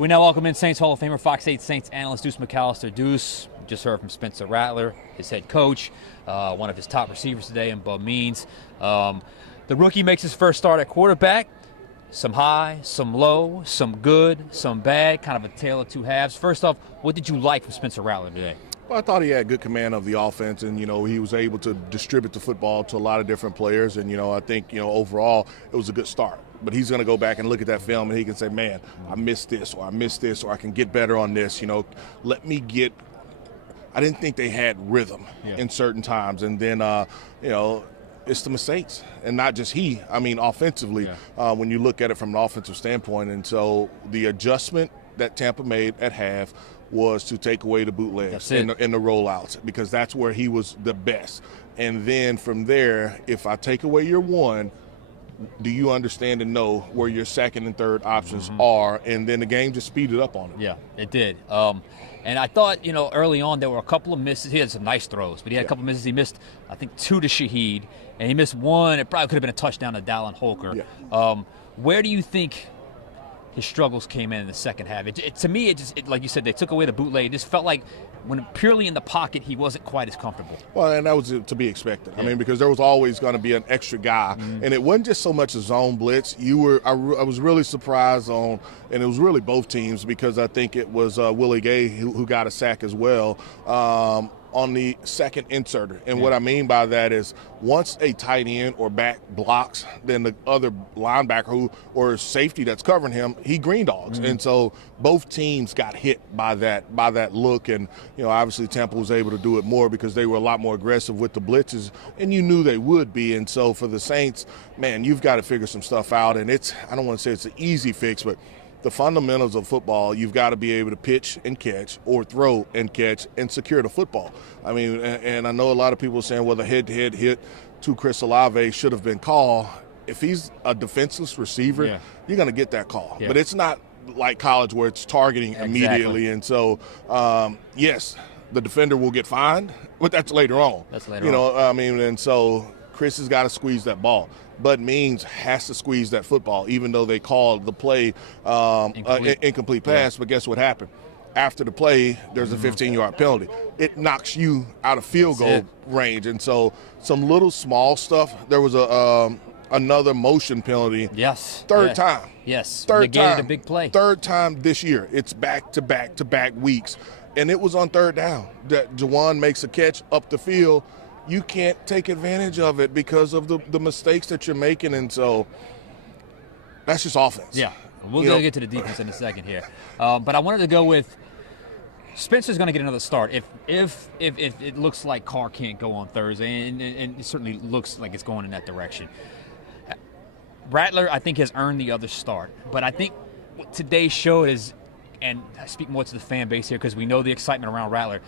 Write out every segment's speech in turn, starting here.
We now welcome in Saints Hall of Famer, Fox 8 Saints analyst Deuce McAllister. Deuce, just heard from Spencer Rattler, his head coach, one of his top receivers today in Bub Means. The rookie makes his first start at quarterback. Some high, some low, some good, some bad, kind of a tale of two halves. First off, what did you like from Spencer Rattler today? Well, I thought he had good command of the offense, and, he was able to distribute the football to a lot of different players. And, I think, overall it was a good start. But he's going to go back and look at that film, and he can say, man, I missed this, or I can get better on this. Let me get – I didn't think they had rhythm in certain times. And then, it's the mistakes, and not just he. I mean, offensively, when you look at it from an offensive standpoint. And so the adjustment that Tampa made at half was to take away the bootlegs and the rollouts, because that's where he was the best. And then from there, if I take away your one, do you understand and know where your second and third options are? And then the game just speeded up on him. Yeah, it did. And I thought, early on there were a couple of misses. He had some nice throws, but he had a couple of misses. He missed, I think, 2 to Shaheed, and he missed 1. It probably could have been a touchdown to Dallin Holker. Yeah. Where do you think his struggles came in the second half? To me, like you said, they took away the bootleg. It just felt like when purely in the pocket, he wasn't quite as comfortable. Well, and that was to be expected. I mean, because there was always going to be an extra guy. And it wasn't just so much a zone blitz. I was really surprised on, and it was really both teams, because I think it was Willie Gay who got a sack as well, on the second inserter. And what I mean by that is, once a tight end or back blocks, then the other linebacker or safety that's covering him, he green dogs. And so both teams got hit by that look. And, obviously Tampa was able to do it more because they were a lot more aggressive with the blitzes, and you knew they would be. And so for the Saints, man, you've got to figure some stuff out. And I don't want to say it's an easy fix, but the fundamentals of football, you've got to be able to pitch and catch, or throw and catch, and secure the football. I mean, and I know a lot of people are saying, well, the head-to-head hit to Chris Olave should have been called. If he's a defenseless receiver, you're going to get that call. But it's not like college where it's targeting immediately. And so, yes, the defender will get fined, but that's later on. And so Chris has got to squeeze that ball. Bud Means has to squeeze that football, even though they called the play incomplete pass. But guess what happened? After the play, there's a 15-yard penalty. It knocks you out of field goal range. And so some little small stuff. There was another motion penalty. Third time. Third time. A big play. Third time this year. It's back-to-back weeks. And it was on third down that Juwan makes a catch up the field. You can't take advantage of it because of the mistakes that you're making. And so that's just offense. Yeah. We'll get to the defense in a second here. But I wanted to go with Spencer's going to get another start. If it looks like Carr can't go on Thursday, and it certainly looks like it's going in that direction. Rattler, I think, has earned the other start. But I think what today showed is, and I speak more to the fan base here because we know the excitement around Rattler,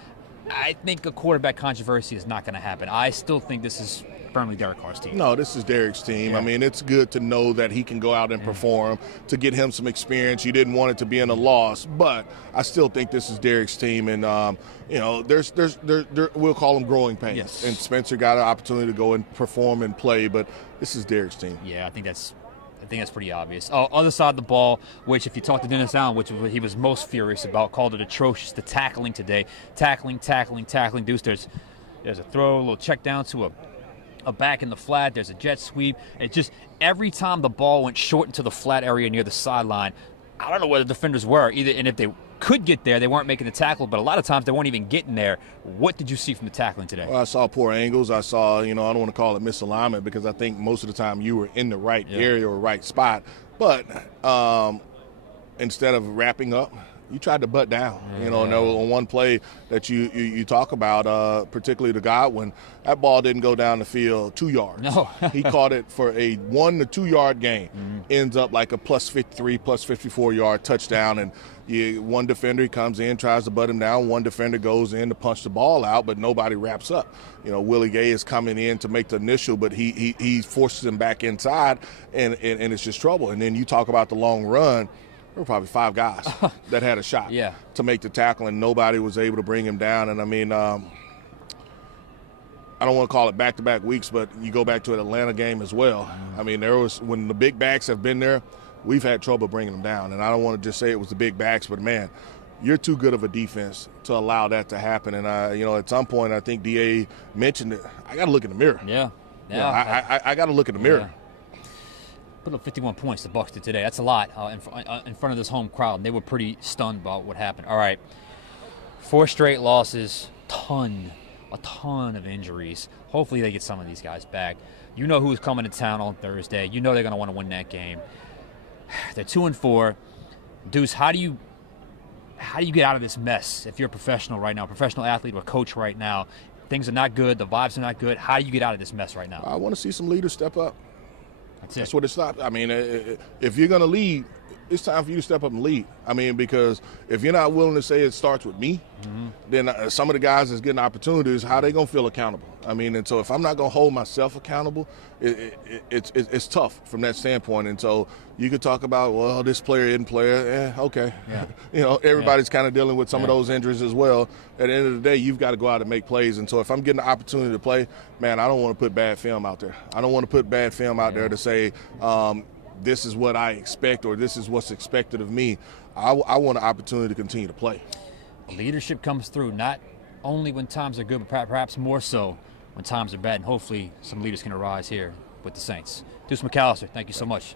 I think a quarterback controversy is not going to happen. I still think this is firmly Derek Carr's team. No, this is Derek's team. I mean, it's good to know that he can go out and perform, to get him some experience. You didn't want it to be in a loss, but I still think this is Derek's team. And, there's we'll call them growing pains. And Spencer got an opportunity to go and perform and play, but this is Derek's team. Yeah, I think that's pretty obvious. Other side of the ball, which if you talk to Dennis Allen, which was what he was most furious about, called it atrocious, the tackling today. Tackling. Deuce, there's a throw, a little check down to a back in the flat. There's a jet sweep. It just, every time the ball went short into the flat area near the sideline, I don't know where the defenders were. And if they could get there, they weren't making the tackle, but a lot of times they weren't even getting there. What did you see from the tackling today? Well, I saw poor angles. I saw, I don't want to call it misalignment, because I think most of the time you were in the right area or right spot. But instead of wrapping up, you tried to butt down. On one play that you talk about, particularly the Godwin, that ball didn't go down the field 2 yards. No. He caught it for a 1 to 2 yard gain. Ends up like a plus 53, plus 54 yard touchdown. And one defender comes in, tries to butt him down. One defender goes in to punch the ball out, but nobody wraps up. Willie Gay is coming in to make the initial, but he forces him back inside, and it's just trouble. And then you talk about the long run. There were probably 5 guys that had a shot to make the tackle, and nobody was able to bring him down. And, I mean, I don't want to call it back-to-back weeks, but you go back to an Atlanta game as well. I mean, there was, when the big backs have been there, we've had trouble bringing them down. And I don't want to just say it was the big backs, but, man, you're too good of a defense to allow that to happen. And, at some point I think D.A. mentioned it. I got to look in the mirror. Yeah. I got to look in the mirror. Yeah. Put up 51 points the Bucs did today. That's a lot in front of this home crowd. And they were pretty stunned about what happened. All right. 4 straight losses. A ton of injuries. Hopefully they get some of these guys back. You know who's coming to town on Thursday. You know they're going to want to win that game. They're 2-4. Deuce, how do you get out of this mess if you're a professional right now, a professional athlete or a coach right now? Things are not good. The vibes are not good. How do you get out of this mess right now? I want to see some leaders step up. That's what it's not. I mean, if you're going to lead, it's time for you to step up and lead. I mean, because if you're not willing to say it starts with me, then some of the guys that's getting opportunities, how they going to feel accountable? I mean, and so if I'm not going to hold myself accountable, it's tough from that standpoint. And so you could talk about, well, this player isn't player. Okay. Yeah. Everybody's kind of dealing with some of those injuries as well. At the end of the day, you've got to go out and make plays. And so if I'm getting the opportunity to play, man, I don't want to put bad film out there. I don't want to put bad film out there to say, this is what I expect or this is what's expected of me. I want an opportunity to continue to play. Leadership comes through not only when times are good, but perhaps more so when times are bad. And hopefully some leaders can arise here with the Saints. Deuce McAllister, thank you so much.